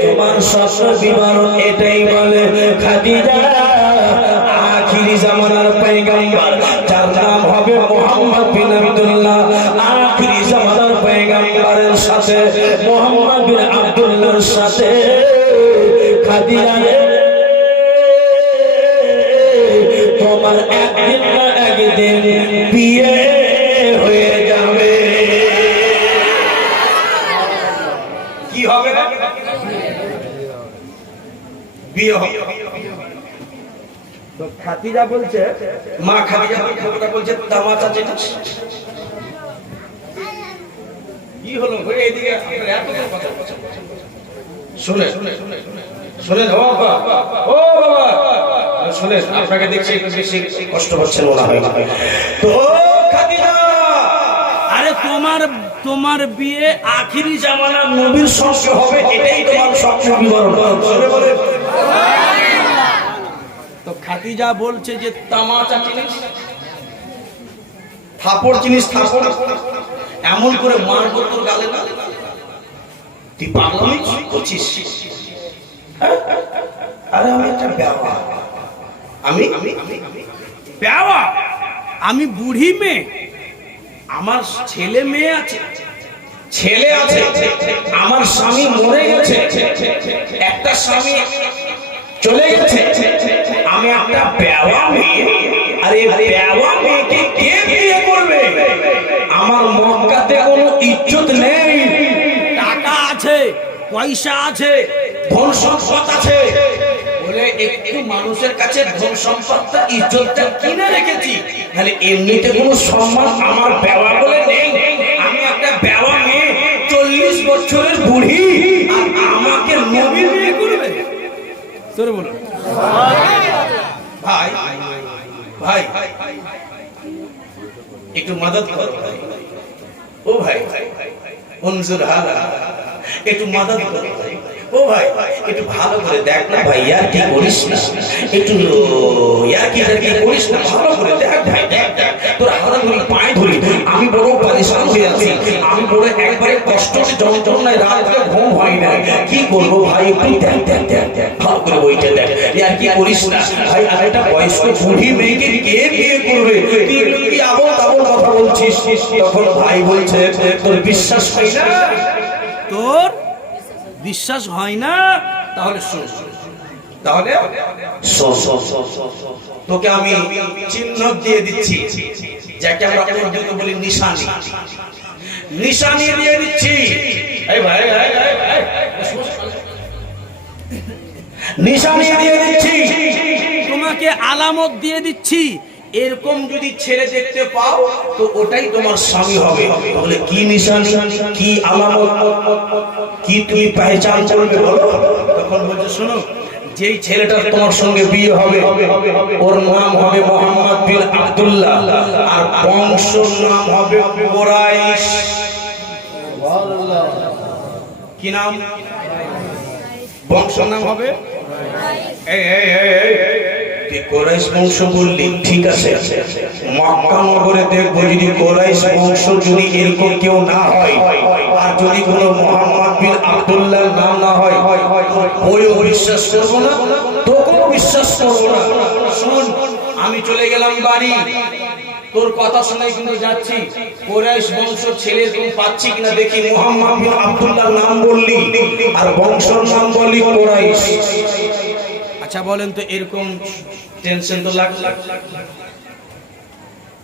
তোমার স্বপ্ন বিবরণ এটাই বলে। খাদিজা আখিরি জামানার পয়গম্বর যার নাম হবে মুহাম্মদ বিন আব্দুল্লাহ, আখিরি জামানার পয়গম্বরের সাথে মুহাম্মদ বিন আব্দুল্লাহর সাথে খাদিজা রে তোমার একদিন না একদিন বিয়ে হয়ে যাবে। কি হবে? বিয়ে হবে। তো খাদিজা বলছে, মা খাদিজা বলছে তামাচা চিনিস? কি হলো এইদিকে শুনে ও বাবা শুনে আপনাকে দেখছি একটু বেশি কষ্ট হচ্ছে মনে হয়। তো খাদিজা আরে তোমার বিয়ে আখিরি জামানার নবীর সঙ্গে হবে, এটাই তোমার স্বপ্ন বিবরণ। তো খাদিজা বলছে যে তামাচা চিনিস? থাপড় চিনিস? থাপড় এমন করে মারবো তোর গালে না, তুই পাগলামি করছিস। আরে আমি একটা বেওয়া, বেওয়া, আমি বুড়ি মেয়ে, আমার ছেলে মেয়ে আছে, আমার স্বামী মরে গেছে, একটা স্বামী চলে গেছে, আমি একটা বেওয়া মেয়ে। আরে বেওয়া মেয়েকে কে বিয়ে করবে? আমার মক্কাতে কোনো ইজ্জত নেই, টাকা আছে, পয়সা আছে, ধন সম্পদ আছে বলে একটু মানুষের কাছে ধন সম্পদটা ইজ্জতটা কিনে রেখেছি, তাহলে এমনিতে কোনো সম্মান আমার বেওয়া বলে নেই। আমি একটা বেওয়া মেয়ে, 40 বছরের বুড়ি, আর আমাকে নবী বিয়ে করবে? তোরে বলো ভাই ভাই একটু মদদ করো ভাই, ও ভাই উনজুর হালা, একটু মদদ করো ভাই, ও ভাই একটু ভালো করে দেখ না ভাই, ইয়ার কি করিস না, একটু ইয়ার কি করিস না, ভালো করে দেখ ভাই, দেখ দেখ তোর হাত ধরি পায়ে ধরি, আমি বড় পরেশান হয়ে আছি, আমি বড় একবারে কষ্ট যন্ত্রণায় রাত করে ঘুম হয় না, কি করবো ভাই, একটু দেখ দেখ দেখ দেখ ভালো করে বইটা দেখ, ইয়ার কি করিস না ভাই, আর একটা বয়স্ক বুড়ি মেয়েকে কে বিয়ে করবে, তুই কি আবল তাবল কথা বলছিস? তখন ভাই বলছে তোর বিশ্বাস হয় না, তোর বিশ্বাস হয় না? তাহলে শোন, তাহলে তোকে আমি চিহ্ন দিয়ে দিচ্ছি, যাকে আমরা উর্দুতে বলি নিশানি, নিশানি দিয়ে দিচ্ছি, এই ভাই নিশানি দিয়ে দিচ্ছি, তোমাকে আলামত দিয়ে দিচ্ছি, এরকম যদি ছেলে দেখতে পাও তো ওটাই তোমার স্বামী হবে। তাহলে কি নিশানি, কি আলামত, কি তুমি পহচান করবে বলো? তখন বলছে শোনো, যেই ছেলেটা তোমার সঙ্গে বিয়ে হবে ওর নাম হবে মোহাম্মদ বিন আব্দুল্লাহ, আর বংশের নাম হবে কুরাইশ। কি নাম? বংশের নাম হবে কুরাইশ বংশ বললি, ঠিক আছে, মক্কা নগরে দেখবো যদি কুরাইশ বংশ যদি এরকম কেউ না হয়, আর যদি কোনো মোহাম্মদ বিন আব্দুল্লাহ নাম না হয়, ওইও বিশ্বাস করবো না, তোকেও বিশ্বাস করবো না। শুন, আমি চলে গেলাম বাড়ি, তোর কথা শুনে কিন্তু যাচ্ছি, কুরাইশ বংশ ছেলে তুমি পাচ্ছি কিনা দেখি, মোহাম্মদ বিন আব্দুল্লাহ নাম বললি আর বংশের নাম বললি কুরাইশ। আচ্ছা বলেন তো, এরকম টেনশন তো লাগ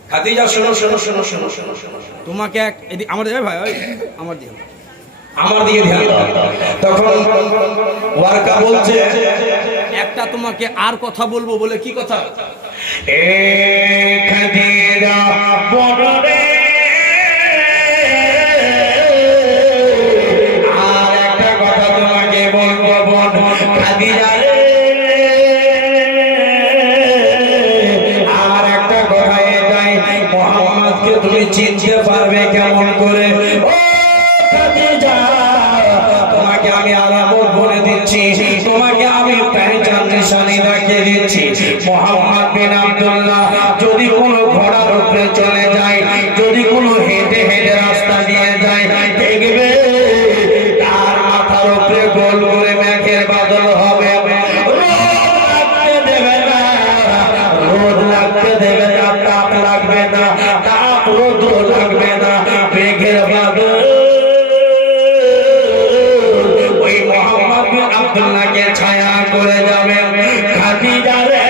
খাদিজা, শোনো শোনো শোনো শোনো শোনো শোনো, তোমাকে এক আমার দিকে ভাই, ওই আমার দিকে, আমার দিকে ধ্যান দাও। তখন ওয়ারকা বলছে একটা তোমাকে আর কথা বলবো বলে, কি কথা? এ খাদিজা বড়রে, আর একটা কথা তোমাকে বলবো বোন খাদিজা রে, আর একটা কথা এটাই, মোহাম্মদকে তুমি চিনতে পারবে কেমন করে? ও খাদিজা, তোমাকে আমি আলামত বলে দিচ্ছি, তোমাকে আমি পহচান নিশানি দেখিয়ে দিচ্ছি। মোহাম্মদ বিন আব্দুল্লাহ যদি কোনো ঘোড়ার উপরে চলে যায়, যদি কোনো হেঁটে হেঁটে রাস্তা দিয়ে যায়, দেখবে তার মাথার উপরে গোল করে মেঘের বাদল হবে, রোদ লাগতে দেবে না, তাপ লাগবে না, তাপ রোদ লাগবে না, মেঘের বাদল ওই মোহাম্মদ বিন আব্দুল্লাহকে ছায়া করে যাবে। খাদিজা রে,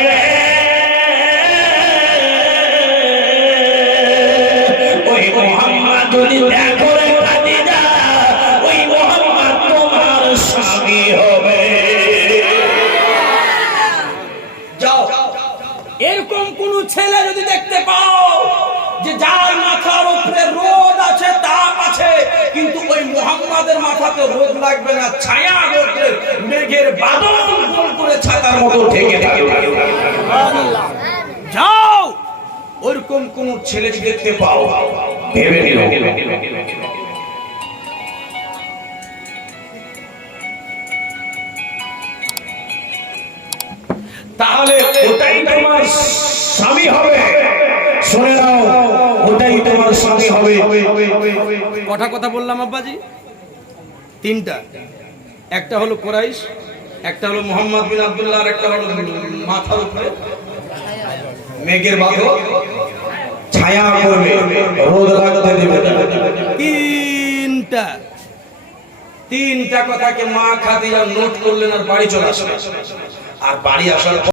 ওই মোহাম্মদ যদি দেখো রে খাদিজা, ওই মোহাম্মদ তোমার স্বামী হবে। যাও, এরকম কোন ছেলে যদি দেখতে পাও যে যার মাথার উপরে রোদ আছে, তাপ আছে, কিন্তু ওই মুহাম্মাদের মাথাতে রোদ লাগবে না, ছায়া হবে, মেঘের বাদল গোল করে ছাতার মতো ঢেকে থাকবে, যাও ওরকম কোন ছেলে যদি দেখতে পাও, ভেবে নিও। তাহলে ওটাই তোমার স্বামী হবে, শুনে নাও, ওটাই তোমার স্বামী হবে। কটা কথা বললাম আব্বাজি? তিনটা, একটা হলো কুরাইশ, একটা হলো মোহাম্মদ বিন আব্দুল্লাহ, আর একটা হলো মাথার উপরে মেঘের বাদল ছায়া করবে, রোদ লাগতে দেবে না। তিনটা কথাকে মা খাদিজা নোট করলেন আর বাড়ি চলে আসলেন। আর বাড়ি আসার